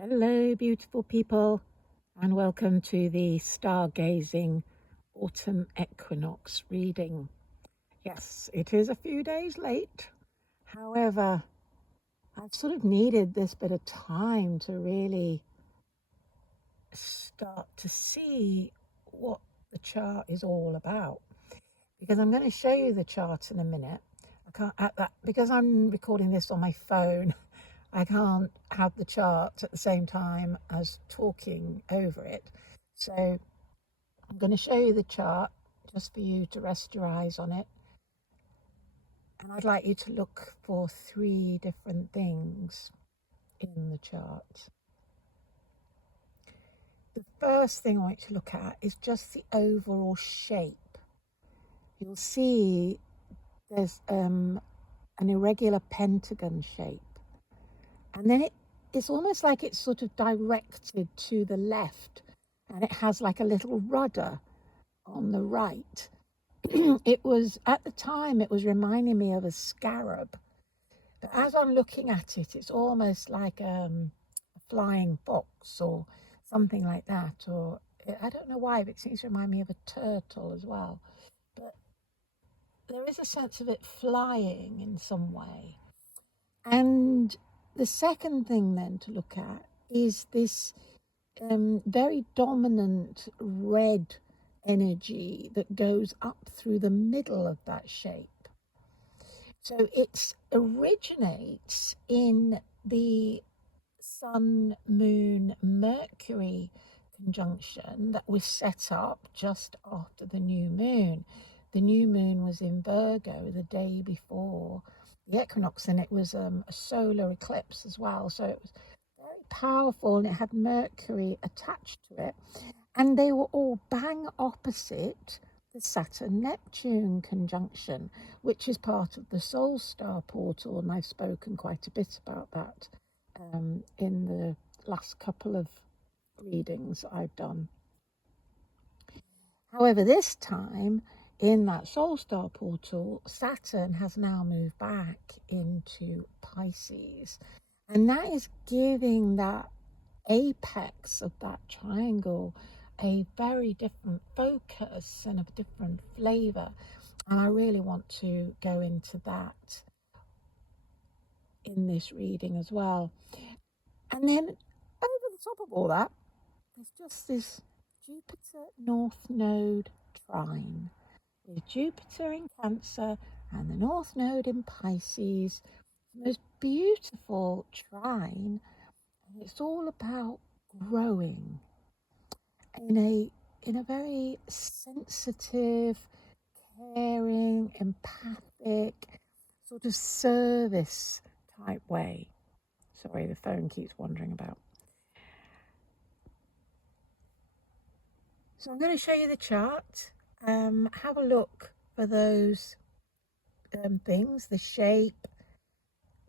Hello, beautiful people, and welcome to the StarGazing Autumn Equinox reading. Yes, it is a few days late. However, I've sort of needed this bit of time to really start to see what the chart is all about. Because I'm going to show you the chart in a minute. I can't at that because I'm recording this on my phone. I can't have the chart at the same time as talking over it. So I'm going to show you the chart just for you to rest your eyes on it. And I'd like you to look for 3 different things in the chart. The first thing I want you to look at is just the overall shape. You'll see there's an irregular pentagon shape. And then it's almost like it's sort of directed to the left, and it has like a little rudder on the right. It was, at the time, it was reminding me of a scarab. But as I'm looking at it, it's almost like a flying fox or something like that. Or I don't know why, but it seems to remind me of a turtle as well. But there is a sense of it flying in some way. And the second thing then to look at is this very dominant red energy that goes up through the middle of that shape. So it originates in the Sun, Moon, Mercury conjunction that was set up just after the new moon. The new moon was in Virgo the day before the equinox, and it was a solar eclipse as well. So it was very powerful, and it had Mercury attached to it. And they were all bang opposite the Saturn-Neptune conjunction, which is part of the SoulStar portal, and I've spoken quite a bit about that in the last couple of readings I've done. However, this time in that SoulStar portal, Saturn has now moved back into Pisces, and that is giving that apex of that triangle a very different focus and a different flavor. And I really want to go into that in this reading as well. And then over the top of all that, there's just this Jupiter North Node trine with Jupiter in Cancer and the North Node in Pisces. The most beautiful trine, and it's all about growing in a very sensitive, caring, empathic, sort of service type way. Sorry, the phone keeps wandering about. So I'm going to show you the chart. Have a look for those things, the shape,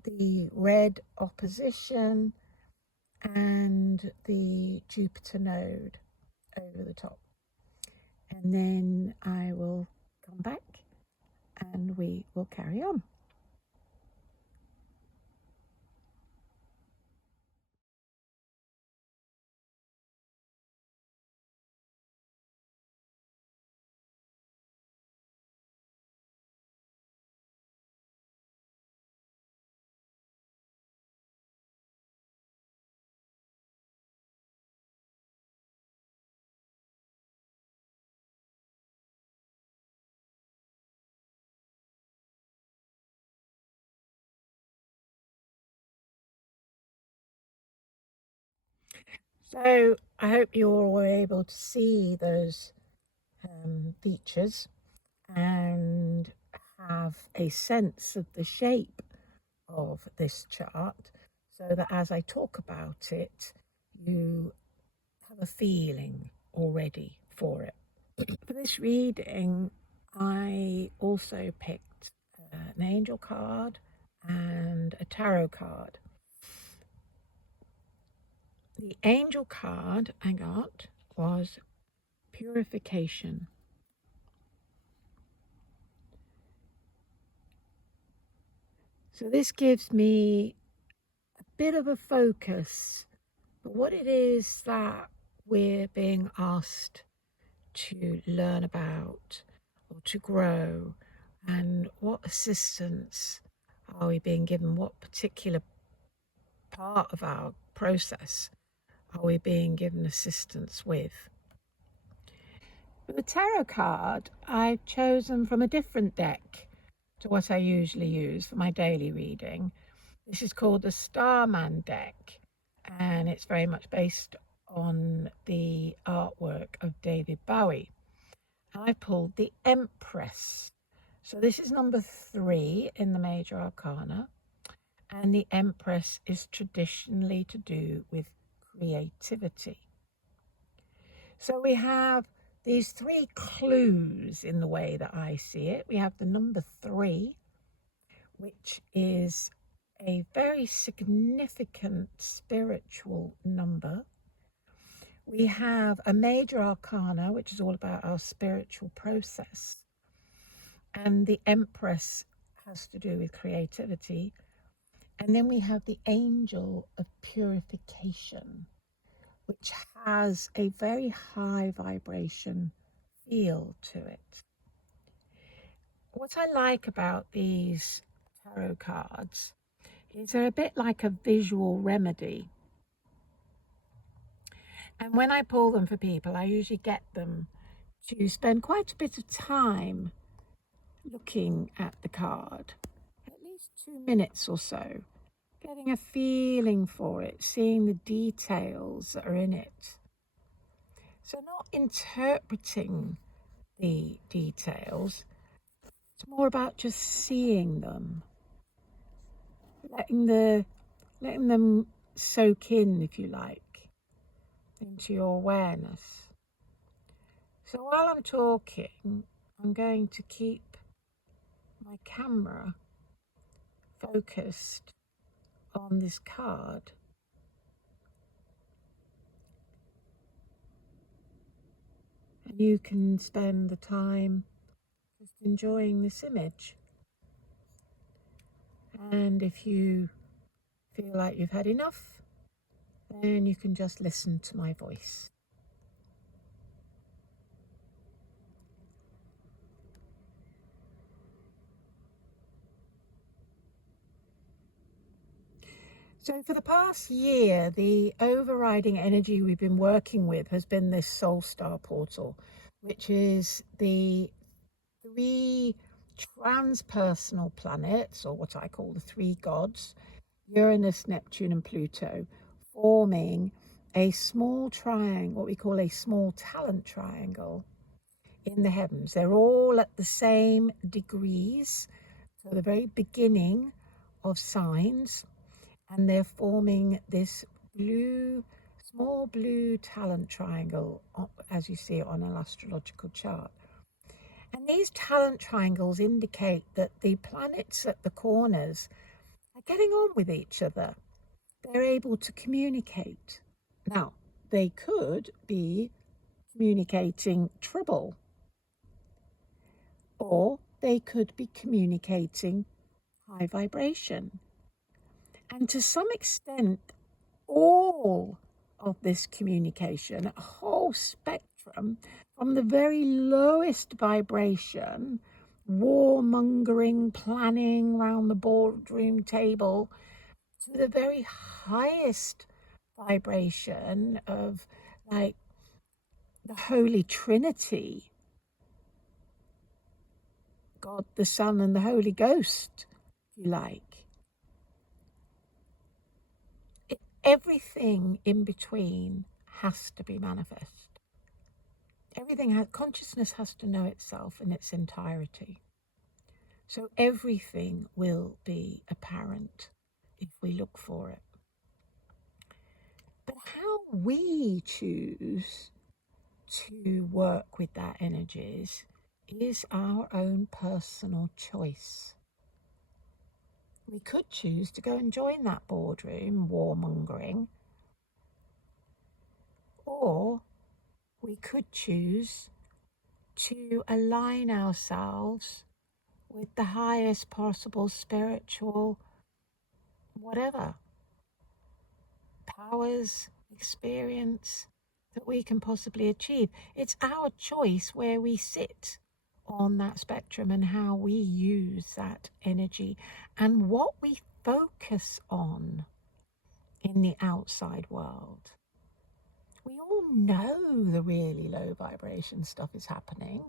the red opposition, and the Jupiter node over the top. And then I will come back and we will carry on. So I hope you all were able to see those features and have a sense of the shape of this chart, so that as I talk about it, you have a feeling already for it. For this reading, I also picked an angel card and a tarot card. The angel card I got was Purification. So this gives me a bit of a focus But what it is that we're being asked to learn about or to grow, and what assistance are we being given, what particular part of our process are we being given assistance with. For the tarot card, I've chosen from a different deck to what I usually use for my daily reading. This is called the Starman deck, and it's very much based on the artwork of David Bowie. I pulled the Empress. So this is number 3 in the major arcana, and the Empress is traditionally to do with creativity. So we have these 3 clues in the way that I see it. We have the number 3, which is a very significant spiritual number. We have a major arcana, which is all about our spiritual process. And the Empress has to do with creativity. And then we have the Angel of Purification, which has a very high vibration feel to it. What I like about these tarot cards is they're a bit like a visual remedy. And when I pull them for people, I usually get them to spend quite a bit of time looking at the card, at least 2 minutes or so, getting a feeling for it, seeing the details that are in it. So not interpreting the details, it's more about just seeing them, letting them soak in, if you like, into your awareness. So while I'm talking, I'm going to keep my camera focused on this card. And you can spend the time just enjoying this image. And if you feel like you've had enough, then you can just listen to my voice. So for the past year, the overriding energy we've been working with has been this SoulStar portal, which is the 3 transpersonal planets, or what I call the 3 gods, Uranus, Neptune and Pluto, forming a small triangle, what we call a small talent triangle in the heavens. They're all at the same degrees, so the very beginning of signs, and they're forming this small blue talent triangle, as you see it on an astrological chart. And these talent triangles indicate that the planets at the corners are getting on with each other. They're able to communicate. Now, they could be communicating trouble, or they could be communicating high vibration. And to some extent, all of this communication, a whole spectrum, from the very lowest vibration, warmongering, planning around the boardroom table, to the very highest vibration of like the Holy Trinity, God, the Son, and the Holy Ghost, if you like. Everything in between has to be manifest. Consciousness has to know itself in its entirety. So everything will be apparent if we look for it. But how we choose to work with that energies is our own personal choice. We could choose to go and join that boardroom warmongering, or we could choose to align ourselves with the highest possible spiritual whatever powers, experience that we can possibly achieve. It's our choice where we sit on that spectrum and how we use that energy and what we focus on in the outside world. We all know the really low vibration stuff is happening.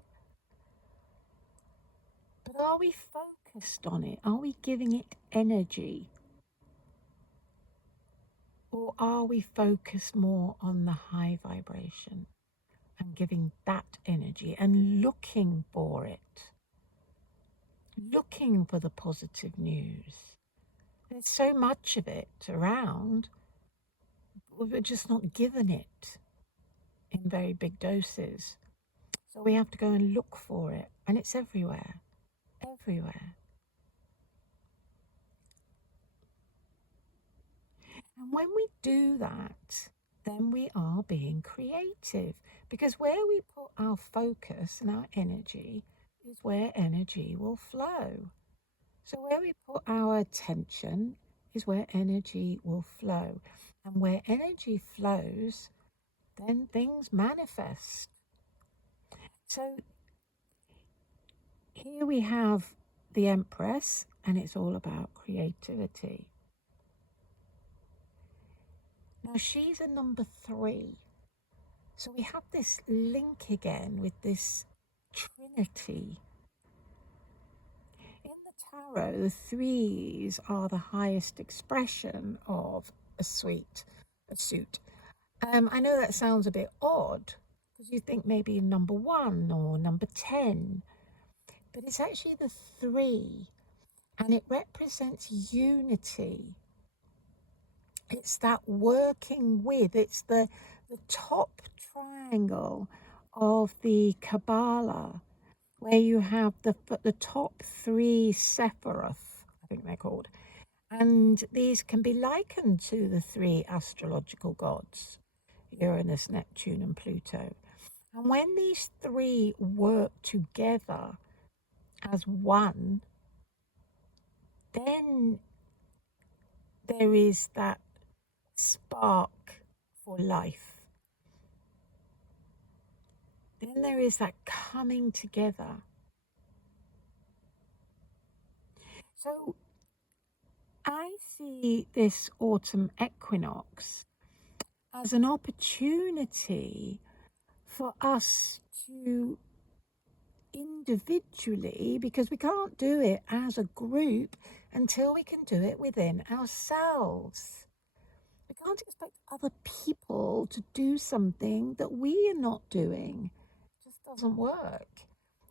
But are we focused on it? Are we giving it energy? Or are we focused more on the high vibration and giving that energy and looking for it? Looking for the positive news. There's so much of it around, we're just not given it in very big doses. So we have to go and look for it, and it's everywhere, everywhere. And when we do that, then we are being creative, because where we put our focus and our energy is where energy will flow. So where we put our attention is where energy will flow. And where energy flows, then things manifest. So here we have the Empress, and it's all about creativity. Now she's a number 3. So we have this link again with this Trinity. In the tarot, the 3s are the highest expression of a suit. I know that sounds a bit odd, because you think maybe number 1 or number 10, but it's actually the 3, and it represents unity. It's that working with, it's the top triangle of the Kabbalah, where you have the top 3 Sephiroth, I think they're called. And these can be likened to the 3 astrological gods, Uranus, Neptune, and Pluto. And when these 3 work together as one, then there is that spark for life. Then there is that coming together. So I see this autumn equinox as an opportunity for us to individually, because we can't do it as a group until we can do it within ourselves. We can't expect other people to do something that we are not doing. It just doesn't work.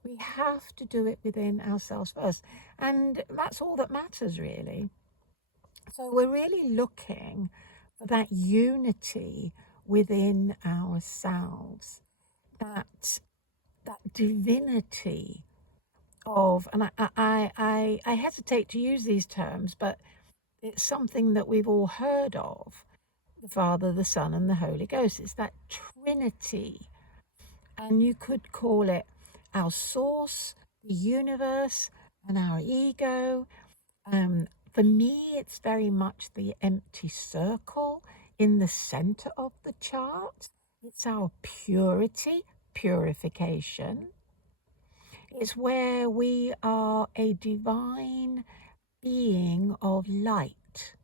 We have to do it within ourselves first. And that's all that matters, really. So we're really looking for that unity within ourselves, that divinity of, and I hesitate to use these terms, but it's something that we've all heard of, the Father, the Son, and the Holy Ghost. It's that Trinity. And you could call it our source, the universe, and our ego. For me, it's very much the empty circle in the center of the chart. It's our purity, purification. It's where we are a divine being of light,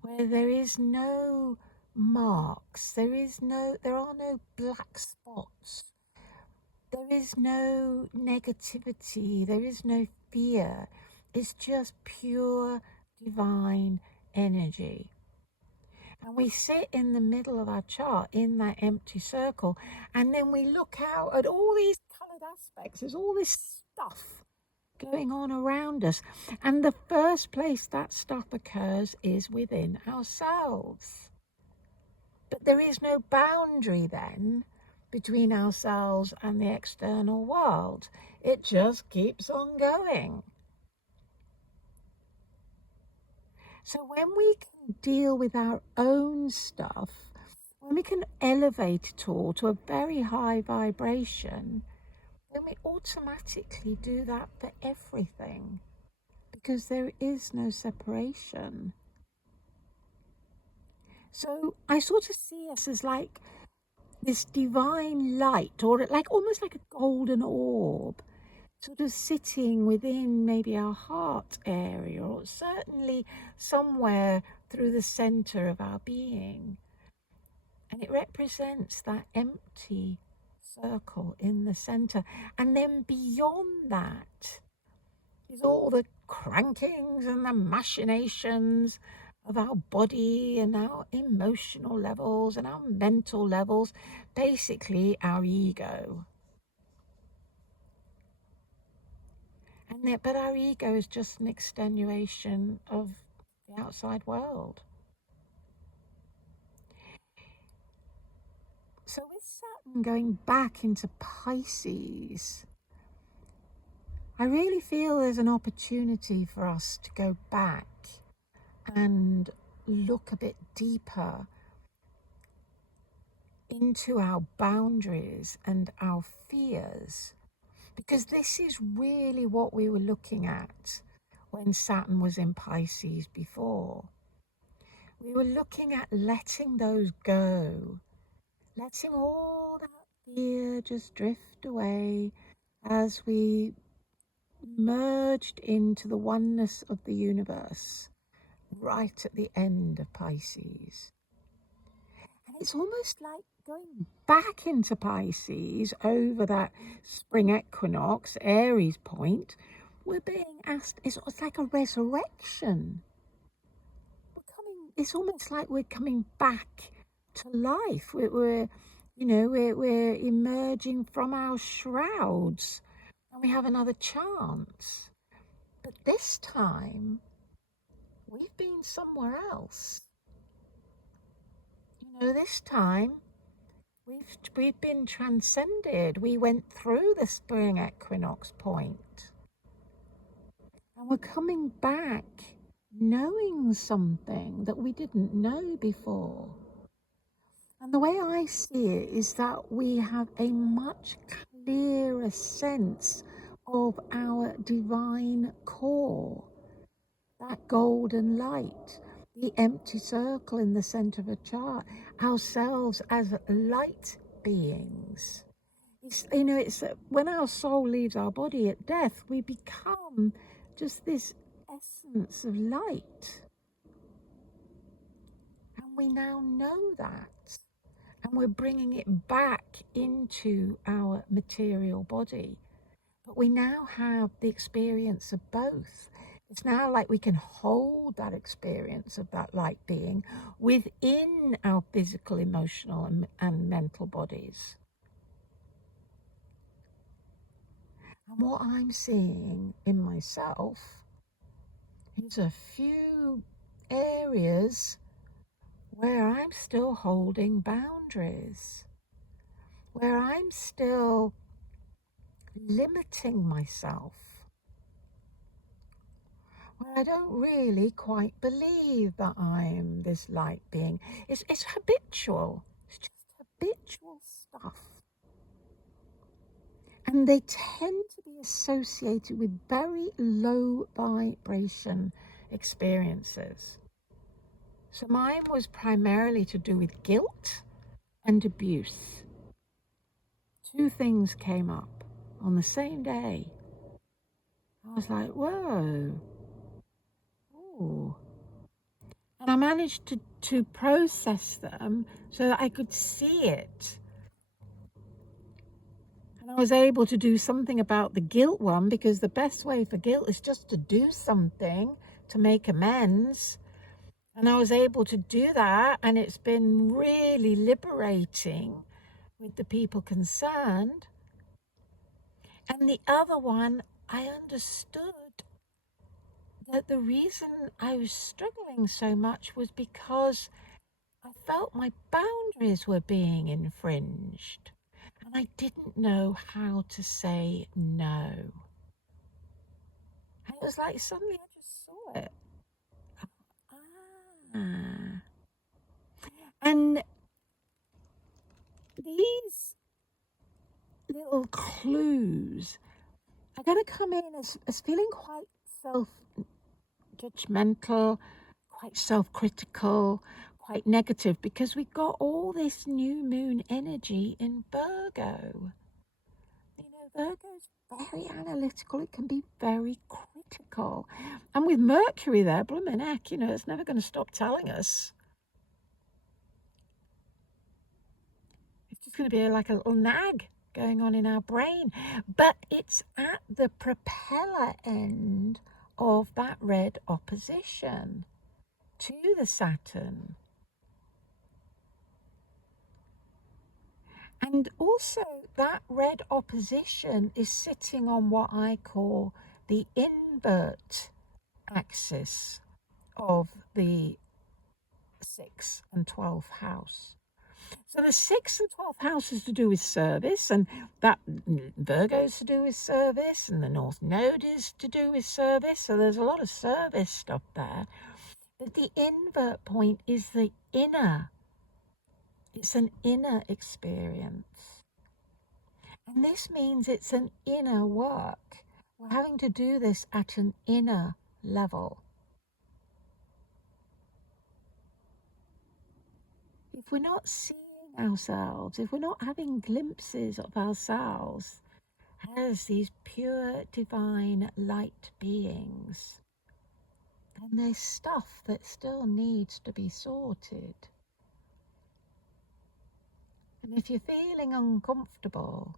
where there is no marks, there are no black spots, there is no negativity, there is no fear. It's just pure divine energy. And we sit in the middle of our chart in that empty circle, and then we look out at all these coloured aspects. There's all this stuff going on around us. And the first place that stuff occurs is within ourselves. But there is no boundary then between ourselves and the external world. It just keeps on going. So when we can deal with our own stuff, when we can elevate it all to a very high vibration, then we automatically do that for everything, because there is no separation. So I sort of see us as like this divine light, or like almost like a golden orb, sort of sitting within maybe our heart area, or certainly somewhere through the center of our being. And it represents that empty circle in the center. And then beyond that is all the crankings and the machinations of our body and our emotional levels and our mental levels, basically our ego. But our ego is just an extenuation of the outside world. So with Saturn going back into Pisces, I really feel there's an opportunity for us to go back and look a bit deeper into our boundaries and our fears, because this is really what we were looking at when Saturn was in Pisces before. We were looking at letting those go, letting all that fear just drift away as we merged into the oneness of the universe right at the end of Pisces. And it's almost like going back into Pisces over that spring equinox, Aries point. We're being asked, it's like a resurrection. It's almost like we're coming back to life. We're emerging from our shrouds and we have another chance. But this time, we've been somewhere else. This time, we've been transcended. We went through the spring equinox point. And we're coming back knowing something that we didn't know before. And the way I see it is that we have a much clearer sense of our divine core, that golden light, the empty circle in the center of a chart, ourselves as light beings. It's when our soul leaves our body at death, we become just this essence of light. And we now know that. And we're bringing it back into our material body. But we now have the experience of both. It's now like we can hold that experience of that light being within our physical, emotional, and mental bodies. And what I'm seeing in myself is a few areas where I'm still holding boundaries, where I'm still limiting myself, where I don't really quite believe that I'm this light being. It's habitual. It's just habitual stuff. And they tend to be associated with very low vibration experiences. So mine was primarily to do with guilt and abuse. Two things came up on the same day. I was like, whoa. Ooh. And I managed to process them so that I could see it. And I was able to do something about the guilt one, because the best way for guilt is just to do something to make amends. And I was able to do that, and it's been really liberating with the people concerned. And the other one, I understood that the reason I was struggling so much was because I felt my boundaries were being infringed, and I didn't know how to say no. And it was like suddenly I just saw it. Ah. And these little clues are going to come in as feeling quite self-judgmental, quite self-critical, quite negative because we got all this new moon energy in Virgo. You know, Virgo's very analytical. It can be very critical. And with Mercury there, blooming heck, you know, it's never going to stop telling us. It's just going to be like a little nag going on in our brain. But it's at the propeller end of that red opposition to the Saturn. And also that red opposition is sitting on what I call the invert axis of the 6th and 12th house. So the 6th and 12th house is to do with service, and that Virgo's to do with service, and the North Node is to do with service. So there's a lot of service stuff there. But the invert point is the inner. It's an inner experience. And this means it's an inner work. We're having to do this at an inner level. If we're not seeing ourselves, if we're not having glimpses of ourselves as these pure divine light beings, then there's stuff that still needs to be sorted. And if you're feeling uncomfortable,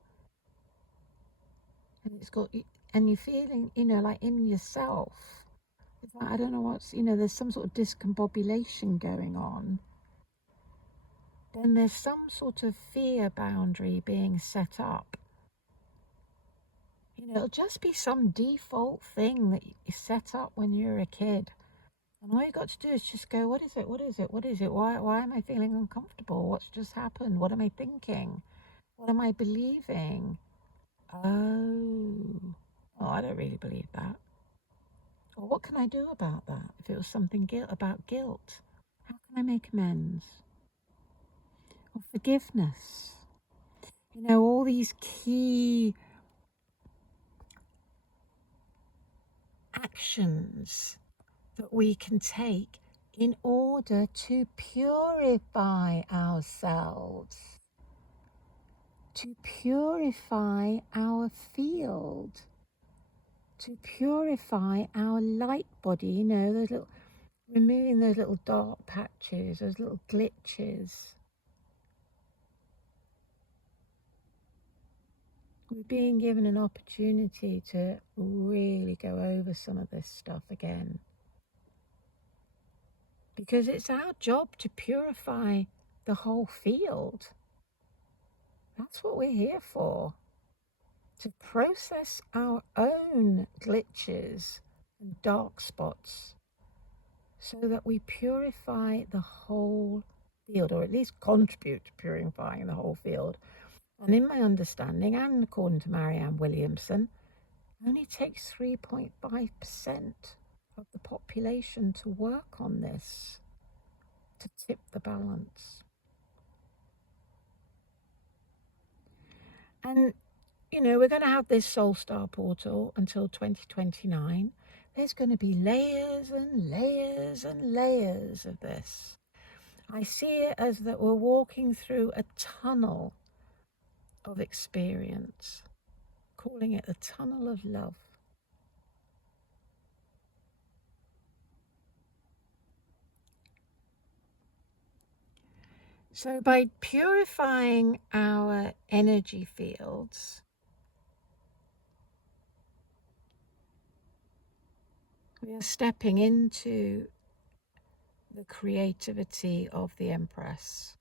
and you're feeling, you know, like in yourself, it's like, I don't know what's, you know, there's some sort of discombobulation going on, then there's some sort of fear boundary being set up. You know, it'll just be some default thing that you set up when you're a kid. And all you got to do is just go, what is it? What is it? What is it? Why am I feeling uncomfortable? What's just happened? What am I thinking? What am I believing? Oh, I don't really believe that. Or what can I do about that? If it was something about guilt, how can I make amends? Or forgiveness. You know, all these key actions that we can take in order to purify ourselves, to purify our field, to purify our light body, you know, removing those little dark patches, those little glitches. We're being given an opportunity to really go over some of this stuff again. Because it's our job to purify the whole field. That's what we're here for. To process our own glitches and dark spots so that we purify the whole field, or at least contribute to purifying the whole field. And in my understanding, and according to Marianne Williamson, it only takes 3.5% of the population to work on this, to tip the balance. And, you know, we're going to have this SoulStar portal until 2029. There's going to be layers and layers and layers of this. I see it as that we're walking through a tunnel of experience, calling it the tunnel of love. So by purifying our energy fields, we are stepping into the creativity of the Empress,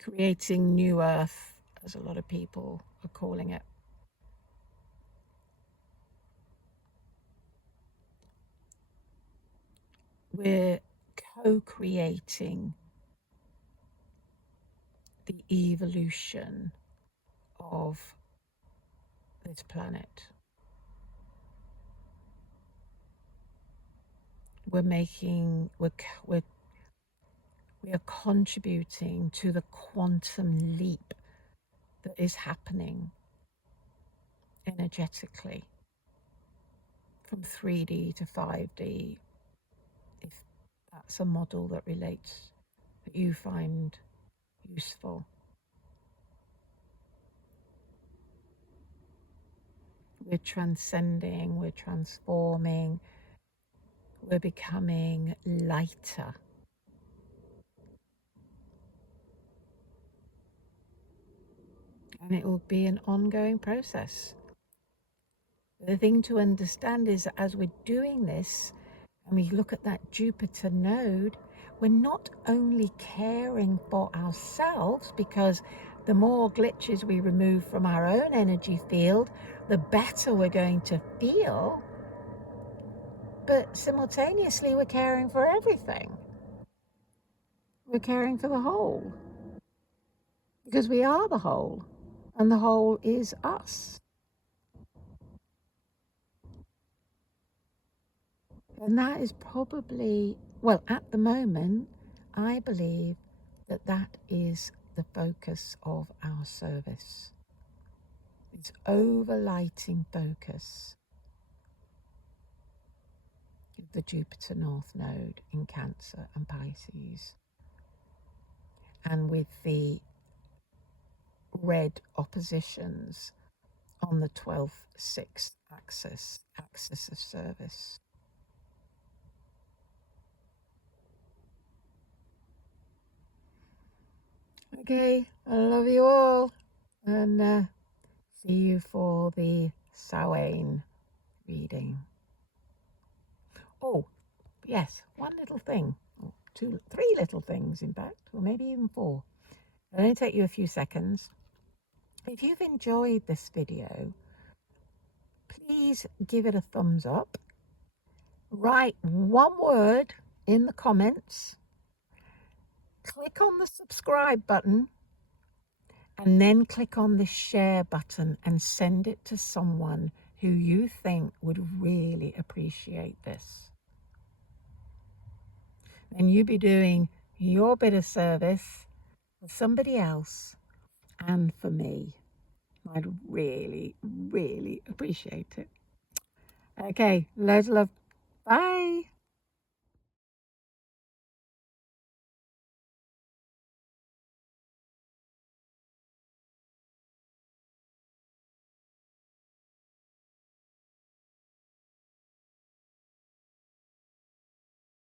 creating New Earth, as a lot of people are calling it. We're co-creating the evolution of this planet. We are contributing to the quantum leap that is happening energetically from 3D to 5D, if that's a model that relates, that you find useful. We're transcending, we're transforming, we're becoming lighter. And it will be an ongoing process. The thing to understand is that as we're doing this and we look at that Jupiter node, we're not only caring for ourselves, because the more glitches we remove from our own energy field, the better we're going to feel, but simultaneously we're caring for everything. We're caring for the whole, because we are the whole, and the whole is us. And that is probably, well, at the moment, I believe that that is the focus of our service. It's overlighting focus of the Jupiter North Node in Cancer and Pisces. And with the red oppositions on the 12th, 6th axis of service. Okay, I love you all, and see you for the Samhain reading. Oh, yes, one little thing, or two, three little things in fact, or maybe even four. It'll only take you a few seconds. If you've enjoyed this video, please give it a thumbs up. Write one word in the comments. Click on the subscribe button, and then click on the share button and send it to someone who you think would really appreciate this. And you be doing your bit of service for somebody else and for me. I'd really, really appreciate it. Okay, loads of love. Bye.